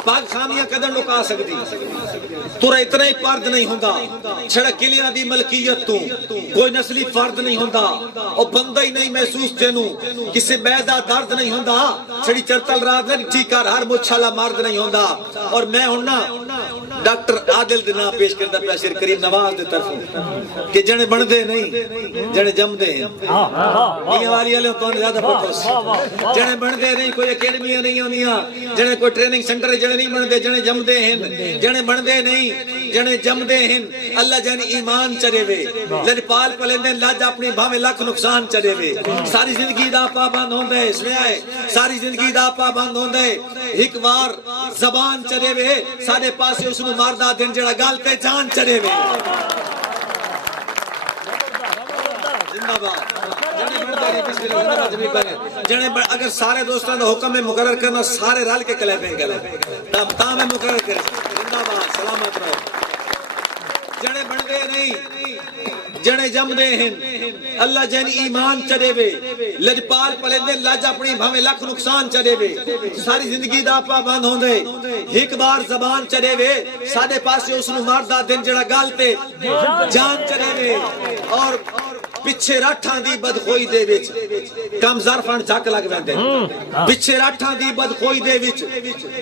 पाक खामियां कदम लुका सकती तुरा इतना ही फर्द नहीं होंदा छड़ा किलियां दी मलकियत तू कोई नस्ली फर्द नहीं होंदा और बंदा ही नहीं महसूस तेनू किसी बैदा दर्द नहीं होंदा छड़ी चरतल रात नहीं ठीक कर हर मुछाला मर्द नहीं होंदा। और मैं हूं ना डॉक्टर आदिल दे नाम पेश करदा पिया शेर करीम नवाज दे तरफों कि जने बनदे नहीं जने जमदे हैं। ये वाली वाले तो ज्यादा फोकस जने बनदे नहीं कोई एकेडमियां नहीं होंदियां जने कोई ट्रेनिंग सेंटर जने नहीं बनदे जने जमदे हैं जने बनदे नहीं जने जमदे हैं। अल्लाह जने ईमान चरेवे लजपाल पलेंदे लज अपनी भावे लख नुकसान चरेवे सारी जिंदगी दा पाबंद होंदा है इसमें आए सारी जिंदगी दा पाबंद होंदा है एक बार जबान चरेवे साडे पासे उसनु मारदा दिन जेड़ा गल ते जान चरेवे जिंदाबाद जने अगर सारे दोस्तों का हुक्म में मुकर्रर करना सारे रल के कलेफे गले ता मैं मुकर्रर कर जिंदाबाद सलामत रहो। जने बनदे नहीं जने जमदे हैं अल्लाह जन ईमान चढ़ेवे लजपाल पलेंदे लज अपनी भावे लख नुकसान चढ़ेवे सारी जिंदगी दा पाबंद होंदे एक बार जबान चढ़ेवे साडे पासे उसनु मारदा दिन जेड़ा गल ते जान चढ़ेवे। और पिछे राठां दी बदखोई दे विच कम ज़रफन झक लग वेंदे पिछे राठां दी बदखोई दे विच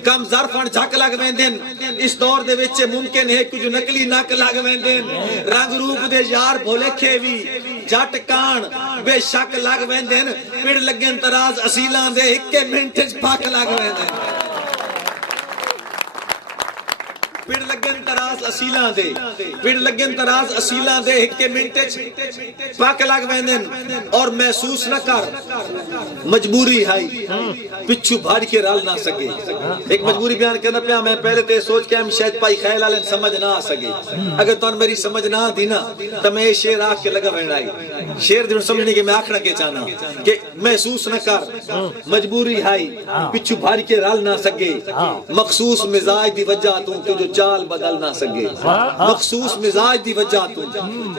कम ज़रफन झक लग वेंदे। इस दौर दे विच मुमकिन है कुछ नकली नक लग वेंदे रंग रूप दे यार भोलेखे भी जट कान बेशक लग वेंदे पिड़ लगन तराज असीलां दे इक्के मिंट च पक लग वेंदे पिड़ लगन तराज असीलां दे पिड़ लगन तराज असीलां दे इक्के मिंट च पक लग वेंदे। और महसूस न कर मजबूरी है पिछू भाड़ के रल ना सके एक मजबूरी बयान करना पिया मैं पहले ते सोच के हम शायद पाई ख्याल आले समझ ना आ सके अगर तुम मेरी समझ ना दी ना तो मैं शेर आख के लगा वेंडाई शेर दिन समझने के मैं आखना के चाहना कि महसूस न कर मजबूरी है पिछू भाड़ के रल ना सके मखसूस मिजाज दी वजह तू क्यों जो चाल बदल ना सके मखसूस मिजाज दी वजह तू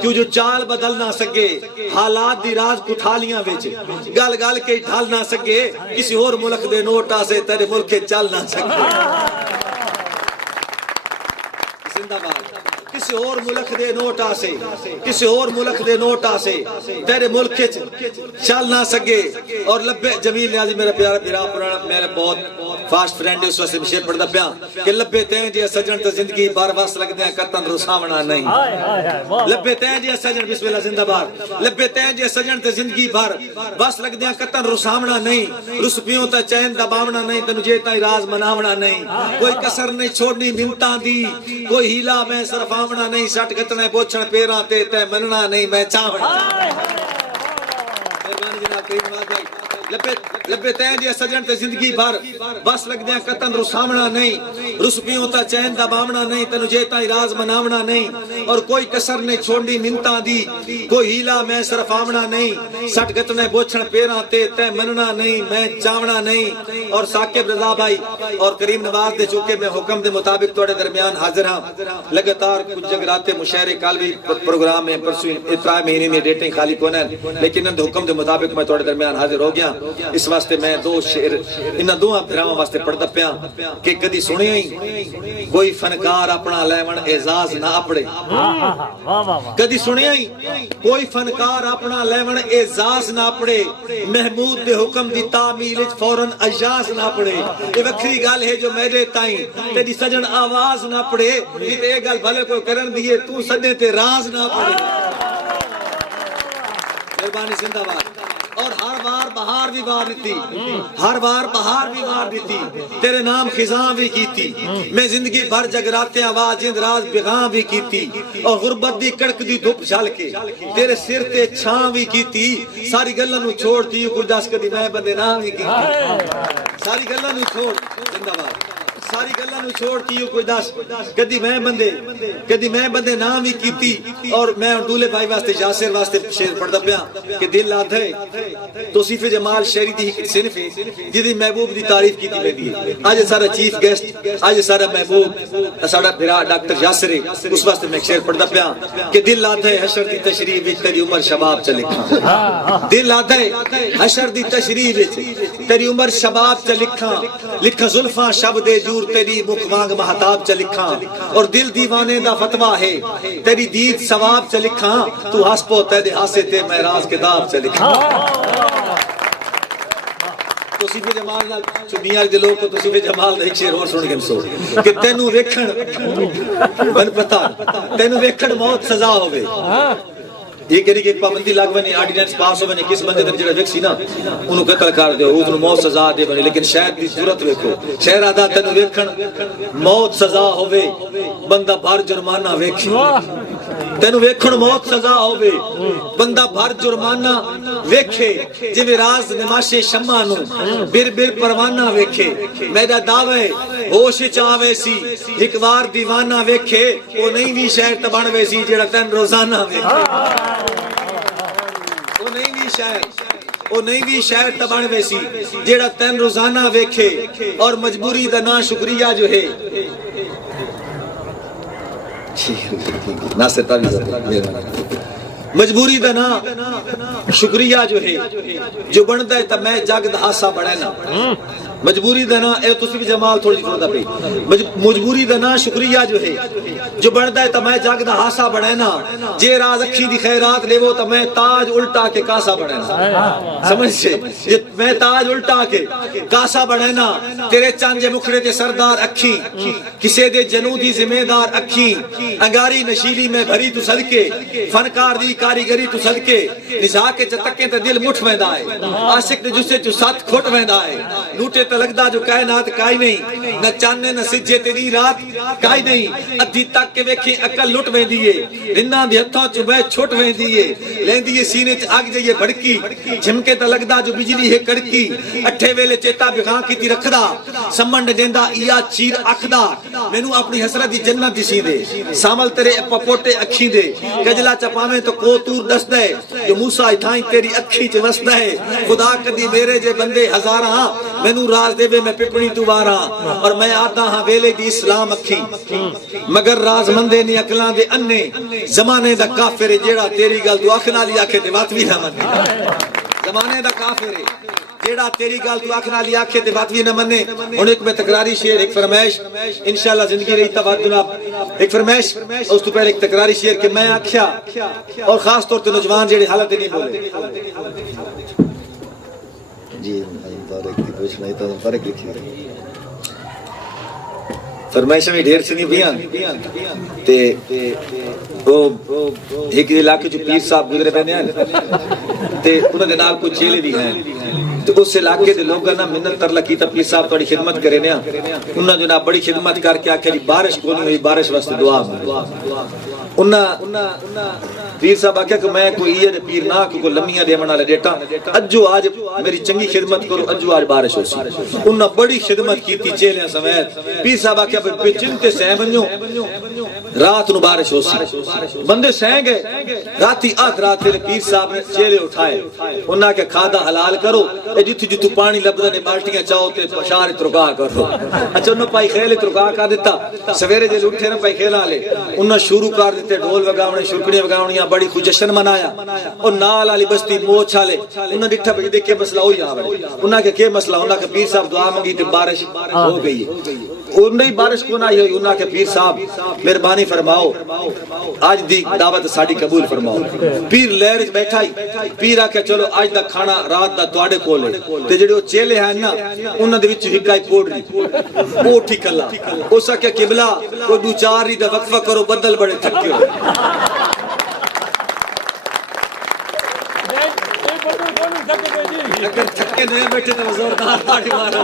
क्यों जो चाल बदल ना सके हालात दी राज कुठालियां विच गल गल के ढल ना सके किसी और मुल्क दे नोटा से तेरे मुल्क के चल ना सके जिंदाबाद किसी और मुल्क दे नोटा से किसी और मुल्क दे नोटा से तेरे मुल्क के चल ना सके। और लब्बे जमील न्याजी मेरा प्यारा बिरा पुराना मेरा बहुत फास्ट फ्रेंड है उस वक्त शेर पढ़दा पिया कि लब्बे तैं जे सजन ते जिंदगी बार बस लगदे कतन रुसावना नहीं लब्बे तैं जे सजन बिस्मिल्लाह जिंदाबाद लब्बे तैं जे सजन ते जिंदगी भर बस लगदे कतन रुसावना नहीं रुस पियो ता चैन दबावना नहीं तनु जे ताई राज मनावना नहीं कोई कसर नहीं छोड़नी मिनटां दी कोई हीला मैं सिर्फ आवना नहीं सट गतने पोछण पेरां ते तै मनना नहीं मैं चावना मेहरबानी जनाब करीम नवाज भाई लब्बे तैं जे सजन ते जिंदगी भर बस लगदे कतन रुसावना नहीं रुस पियो ता चैन दबावना नहीं तनु जे ताई राज मनावना नहीं और कोई कसर नहीं छोड़नी मिनटां दी कोई हीला मैं सिर्फ आवना नहीं सट गतने पोछण पेरां ते तै मनना नहीं मैं चावना नहीं। और साकिब रजा भाई और करीम नवाज दे चुके मैं हुक्म दे मुताबिक तोड़े दरमियान हाजिर हां लगातार कुछ जगराते मुशायरे कल भी प्रोग्राम में परसों इतरा महीने में डेटिंग खाली कोने लेकिन इन्हां हुक्म दे मुताबिक मैं तोड़े दरमियान हाजिर हो गया। इस वास्ते मैं दो शेर इन्हां दोहां भरावां वास्ते पढ़दा पिया कि कदी सुनिया ही कोई फनकार अपना लेवन एजाज ना अपड़े कदी सुनिया ही कोई फनकार अपना लेवन एजाज ना अपड़े महमूद दे हुक्म दी तामील विच फौरन अजाज ना पड़े ये वखरी गल है जो मेरे ताई तेरी सजन आवाज ना पड़े ते ये गल भले कोई करन दिए तू सदे ते राज ना पड़े मेहरबानी जिंदाबाद। और हर बार बहार भी वार दी हर बार बहार भी वार दी तेरे नाम खिजां भी कीती मैं जिंदगी भर जगराते आवाज जिंद राज बेगां भी कीती और गुरबत दी कड़क दी धुप झल के तेरे सिर ते छां भी कीती सारी गल्लां नु छोड़ती कोई दस कदी मैं बंदे ना भी कीती सारी गल्लां नु छोड़ जिंदाबाद सारी गल्लां नु छोड़ की कोई दस कदी मैं बंदे ना भी कीती। और मैं दूल्हे भाई वास्ते यासिर वास्ते शेर पढ़दा पिया कि दिल आधा है तौसीफ जमाल शेरी दी एक सिनफ है जिदी महबूब दी तारीफ कीती वेंदी है। आज सारा चीफ गेस्ट आज सारा महबूब साडा बिरा डॉक्टर यासिर है उस वास्ते मैं शेर पढ़दा पिया कि दिल आधा है हशर दी तशरीफ विच तेरी उम्र शबाब च लिखा दिल आधा है हशर दी तशरीफ विच तेरी उम्र शबाब च लिखा जुल्फां शब दे बेजूर तेरी मुख मांग महताब च लिखा और दिल दीवाने दा फतवा है तेरी दीद सवाब च लिखा तू हस पो तेरे हासे ते मैं राज किताब च लिखा ਤੁਸੀਂ ਵੀ ਜਮਾਲ ਨਾਲ ਦੁਨੀਆ ਦੇ ਲੋਕ ਕੋ ਤੁਸੀਂ ਵੀ ਜਮਾਲ ਦੇ ਸ਼ੇਰ ਹੋਰ ਸੁਣ ਕੇ ਸੋ ਕਿ ਤੈਨੂੰ ਵੇਖਣ ਮਨ ਪਤਾ ਤੈਨੂੰ ਵੇਖਣ ਮੌਤ ਸਜ਼ਾ ਹੋਵੇ ये करी कि पाबंदी लाग बने ऑर्डिनेंस पास हो बने किस बंदे ने जेड़ा वेख सी ना उन्हों कत्ल कर दे उन्हों मौत सजा दे बने लेकिन शहर दी सूरत देखो शहरादा तैनू वेखण मौत सजा होवे बंदा भर जुर्माना वेखे तैनू वेखण मौत सजा होवे बंदा भर जुर्माना वेखे जिवें राज नमाशे शम्मा नु बिर बिर परवाना वेखे मेरा दावे होश च आवे सी एक बार दीवाना वेखे ओ नहीं भी शहर त बनवे सी जेड़ा तैन रोजाना वेखे ਉਹ ਨਹੀਂ ਵੀ ਸ਼ਹਿਰ ਤਬਣ ਵੇਸੀ ਜਿਹੜਾ ਤੈਨ ਰੋਜ਼ਾਨਾ ਵੇਖੇ ਔਰ ਮਜਬੂਰੀ ਦਾ ਨਾ ਸ਼ੁਕਰੀਆ ਜੋ ਹੈ ਨਾਸਰ ਤਾਵੀ ਮਜਬੂਰੀ ਦਾ ਨਾ ਸ਼ੁਕਰੀਆ ਜੋ ਹੈ ਜੋ ਬਣਦਾ ਹੈ ਤਾਂ ਮੈਂ ਜਗ ਦਾ ਹਾਸਾ ਬਣਾ ਨਾ मजबूरी देना ए तुसी भी जमाल थोड़ी छोड़दा पे मजबूरी देना शुक्रिया जो है जो बनदा है तो मैं जग दा हासा बनाना जे राज अखी दी खैरात लेवो तो मैं ताज उल्टा के कासा बनाना समझ से ये मैं ताज उल्टा के कासा बनाना तेरे चांजे मुखड़े ते सरदार अखी किसे दे जनू दी जिम्मेदार अखी अंगारी नशीली में भरी तू सदके फनकार दी कारीगरी तू सदके निजा के चतके ते दिल मुठ वेंदा है आशिक दे जुस्से चू साथ खोट वेंदा है लूटे तो लगदा जो कायनात काई नहीं न चाने न सिजे तेरी रात काई नहीं अद्धी तक के वेखी अकल लुट वेंदी है रिन्ना दे हथां च बै छुट वेंदी है लेंदी है सीने च आग जाइए भड़की झिमके तो लगदा जो बिजली है कड़की अठे वेले चेता बिखा कीती रखदा समंड देंदा इया चीर अखदा मेनू अपनी हसरत दी जन्नत दिसी दे सामल तेरे पपोटे अखी दे गजला चपावे तो कोतूर दस दे जो मूसा इथाई तेरी अखी च वसदा है खुदा कदी मेरे जे बंदे हजारां मेनू राज देवे मैं पिपणी तू वारा और मैं आता हां वेले दी इस्लाम अखी मगर राज मंदे ने अकलां दे अन्ने जमाने दा काफिर जेड़ा तेरी गल तू आख नाल आखे ते बात भी ना मन्ने जमाने दा काफिर जेड़ा तेरी गल तू आख नाल आखे ते बात भी ना मन्ने हुन एक मैं तकरारी शेर एक फरमाइश इंशाल्लाह जिंदगी रही तब जनाब एक फरमाइश उस तो पहले एक तकरारी शेर के मैं आख्या और खास तौर ते नौजवान जेड़े हालत नहीं बोले जी पूछना तो फर्क लिखी फरमाइश में ढेर सुनी भैया ते वो एक इलाके जो पीर साहब गुजरे पैने ते उन्हां दे नाल कुछ चेले भी हैं तो उस इलाके दे लोग ना मिन्नत तरला की पीर साहब थोड़ी खिदमत करे ने उन्हां जो ना बड़ी खिदमत करके आखे बारिश कोनी हुई बारिश वास्ते दुआ उन्हां पीर साहब आख्या कि मैं कोई ये पीर ना को लम्मियां देवन वाले डेटा अज्जो आज मेरी चंगी खिदमत करो अज्जो आज बारिश होसी उन्हां बड़ी खिदमत कीती चेलियां समेत पीर साहब आख्या पे चिंते सह बनो रात नु बारिश होसी बंदे सह गए राती आध रात तेरे पीर साहब ने चेले उठाए उन्हां के खादा हलाल करो ए जिथु जिथु पानी लबदा ने बाल्टियां चाओ ते पशार त्रुका करो अच्छा उन्हां पाई खेल त्रुका कर दिता सवेरे जे उठे ना पाई खेला ले उन्हां शुरू कर दिते ढोल वगावणे शुरकड़ियां वगावणियां बड़ी खुश जश्न मनाया और नाल वाली बस्ती मोच वाले उन्हें डिठा भाई देखे मसला हो जा उन्हें के के मसला उन्हें के पीर साहब दुआ मांगी ते बारिश हो गई उन्हें बारिश को ना हुई उन्हें के पीर साहब मेहरबानी फरमाओ आज दी दावत साडी कबूल फरमाओ पीर लहर च बैठा ही पीर आखे चलो आज दा खाना रात दा तुहाडे कोल है ते जेडे चेले हैं ना उन्हां दे विच हिक्का कोडरी ओ ठिकला उस आखे किबला ओ दो चार ही दा वक्फा करो बदल बड़े थके हो अगर थके नहीं बैठे तो जोरदार ताड़ी मारो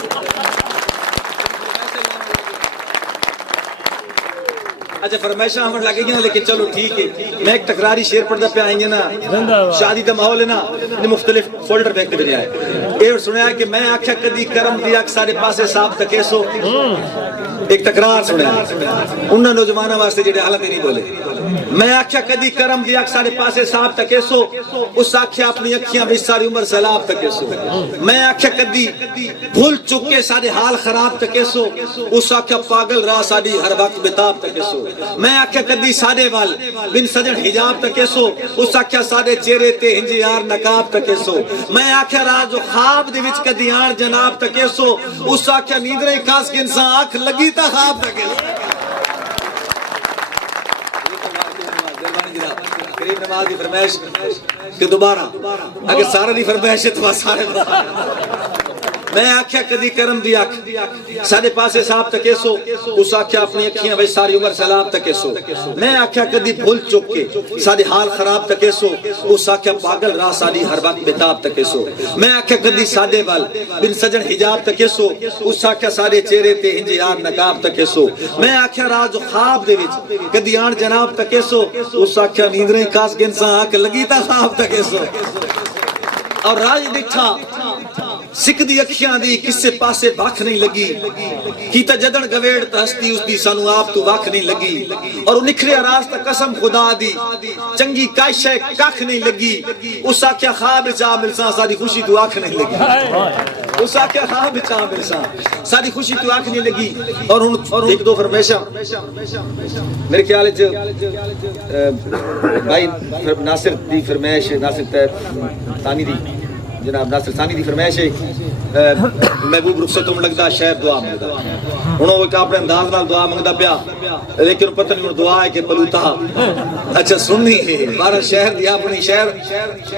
अच्छा फरमाइशा हमन लगे गया लेकिन चलो ठीक है मैं एक तकरारी शेर पढ़दा पे आएंगे ना शादी दा माहौल है ना ने मुख्तलिफ फोल्डर पे दिया है ए सुनया कि मैं आख्या कदी करम दिया सारे पासे साफ तकेसो एक तकरार सुनया उन्हां नौजवानां वास्ते जेडे हालत नहीं बोले मैं आख्या कदी करम दिया सारे पासे साफ तकेसो उस आख्या अपनी अखियां भी सारी उम्र सैलाब तकेसो मैं आख्या कदी भूल चुके सारे हाल खराब तकेसो उस आख्या पागल राह साडी हर वक्त बेताब तकेसो मैं आख्या कदी सादे वाल बिन सजन हिजाब तकेसो उस आख्या सादे चेहरे ते हिंज यार नकाब तकेसो मैं आख्या राज जो खाब ख्वाब दे विच कदी आण जनाब तकेसो उस आख्या नींदरे खास के इंसान आंख लगी ता ख्वाब तकेसो करीब नमाज की फरमाइश कि दोबारा अगर सारे दी फरमाइश है तो सारे मैं आख्या कदी करम दी अख साडे पासे साहब तकेसो उस आख्या अपनी अखियां वे सारी उम्र सलाब तकेसो मैं आख्या कदी भूल चुक के साडे हाल खराब तकेसो उस आख्या पागल राह साडी हर वक्त बेताब तकेसो मैं आख्या कदी साडे वाल बिन सजन हिजाब तकेसो उस आख्या साडे चेहरे ते हिंज यार नकाब तकेसो मैं आख्या राज ख्वाब दे विच कदी आण जनाब तकेसो उस आख्या नींदरे खास के इंसान आंख लगी ता ख्वाब तकेसो और राज दिखा सिख दी अखियां दी किसे पासे भख नहीं लगी कीता जदन गवेड़ हस्ती उसदी सानू आप तू भख नहीं लगी और निखरे रास्ता कसम खुदा दी चंगी कायशे कख नहीं लगी उस आख्या ख्वाब चा मिलसा साडी खुशी तू आंख नहीं लगी उस आख्या ख्वाब चा मिलसा साडी खुशी तू आंख नहीं लगी और एक दो फरमाइशा मेरे ख्याल भाई नासिर दी फरमाइश नासिर तानी दी जनाब नासिर सानी दी फरमाइश है महबूब रुखसत तो लगदा शायद दुआ मंगदा हुन वो अपने अंदाज नाल दुआ मंगदा पिया लेकिन पता नहीं दुआ है कि पलूता अच्छा सुननी है बारह शहर दी अपनी शहर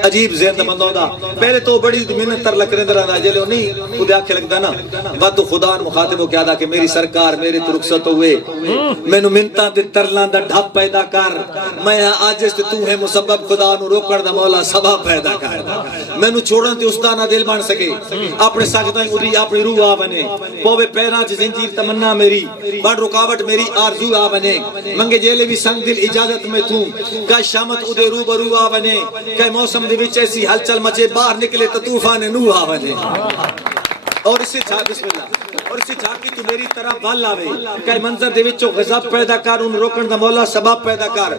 अजीब ज़हन मंदों दा पहले तो बड़ी मेहनत तर लकरे दरा दा जेले नहीं खुद आखे लगदा ना वत खुदा मुखातिब हो के आदा कि मेरी सरकार मेरे तो रुखसत हुए मैनू मिन्नतां ते तरलां दा ढप पैदा कर मैं आजिज़ ते तू है मुसब्बब खुदा नु रोकण दा मौला सबब पैदा कर मैनू छोड़न ते उसदा ना दिल बन सके अपने सकदा उदी अपनी रूह आ बने पोवे पैरां च जंजीर तमन्ना मेरी बड़ रुकावट मेरी आरज़ू आ बने मंगे जेले भी संग दिल इजाजत में तू का शामत उदे रूबरू आ बने के मौसम दे विच ऐसी हलचल मचे बाहर निकले तो तूफान नूह आ बने और इससे छा बिस्मिल्लाह और इससे जाके तू मेरी तरह बल आवे कई मंजर दे विचों गजब पैदा कर उन रोकण दा मौला सबब पैदा कर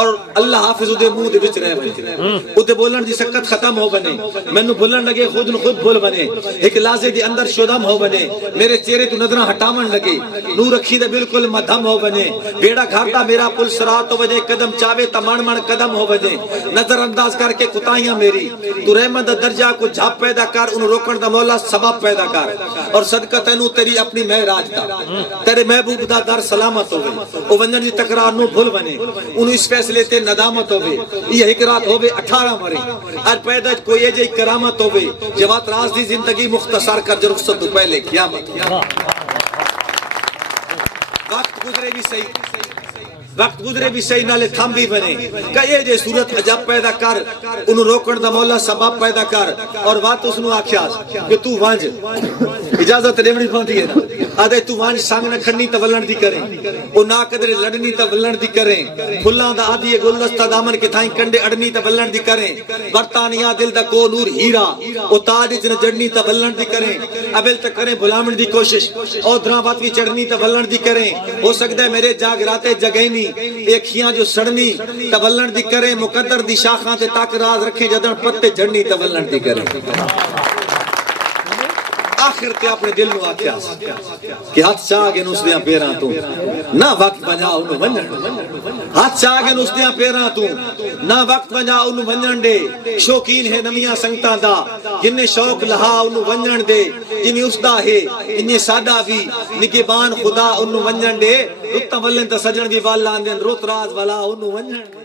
और अल्लाह हाफिज उदे मुंह दे विच रह बने उदे बोलन दी सकत खत्म हो बने मैनू बोलन लगे खुद न खुद बोल बने एक लाजे दे अंदर शुदम हो बने मेरे चेहरे तू नजरां हटावन लगे नूर अखी दे बिल्कुल मधम हो बने बेड़ा घर दा मेरा पुल सरात हो बने कदम चावे ता मण मण कदम हो बने नजर अंदाज करके कुताइयां मेरी तू रहमत दा दर्जा को झाप पैदा कर उन रोकण दा मौला सबब पैदा कर और सदका तैनू तेरी अपनी महराज दा तेरे महबूब दा दर सलामत होवे ओ वंजन दी तकरार नु भूल बने उन इस फैसले ते नदामत होवे ये एक रात होवे 18 मरे आज पैदा कोई ए जई करामत होवे जवात राज दी जिंदगी मुख्तसर कर रुखसत तो पहले क़यामत वक्त गुजरे भी सही वक्त गुजरे भी सही नाले थम भी बने कहे जे सूरत अजब पैदा कर उन रोकण दा मौला सबब पैदा कर और बात उसनु आख्या कि तू वंज इजाजत देवनी पौंदी है ना आदे तू वंज संग न खन्नी त वलण दी करे ओ ना कदरे लड़नी त वलण दी करे फुल्लां दा आदि गुलदस्ता दामन के थाई कंडे अड़नी त वलण दी करे बरतानिया दिल दा को नूर हीरा ओ ताज च न जड़नी त वलण दी करे अबेल त करे भुलावण दी कोशिश औधरा बात भी चढ़नी त वलण दी करे हो सकदा है मेरे जागराते जगैनी अखियां जो सड़नी त वलण दी करे मुकद्दर दी शाखां ते तक राज रखे जदन पत्ते झड़नी त वलण दी करे आखिर ते अपने दिल नु आख्या कि हाथ चागे नु उसदियां पैरां तू ना वक्त बजा उनु वंजण हाथ चागे नु उसदियां पैरां तू ना वक्त बजा उनु वंजण दे शौकीन है नमियां संगतां दा जिन्ने शौक लहा उनु वंजण दे जिनी उसदा है इन्ने सादा भी निगहबान खुदा उनु वंजण दे रुत वलन त सजण भी वाला आंदे रुत राज वाला उनु वंजण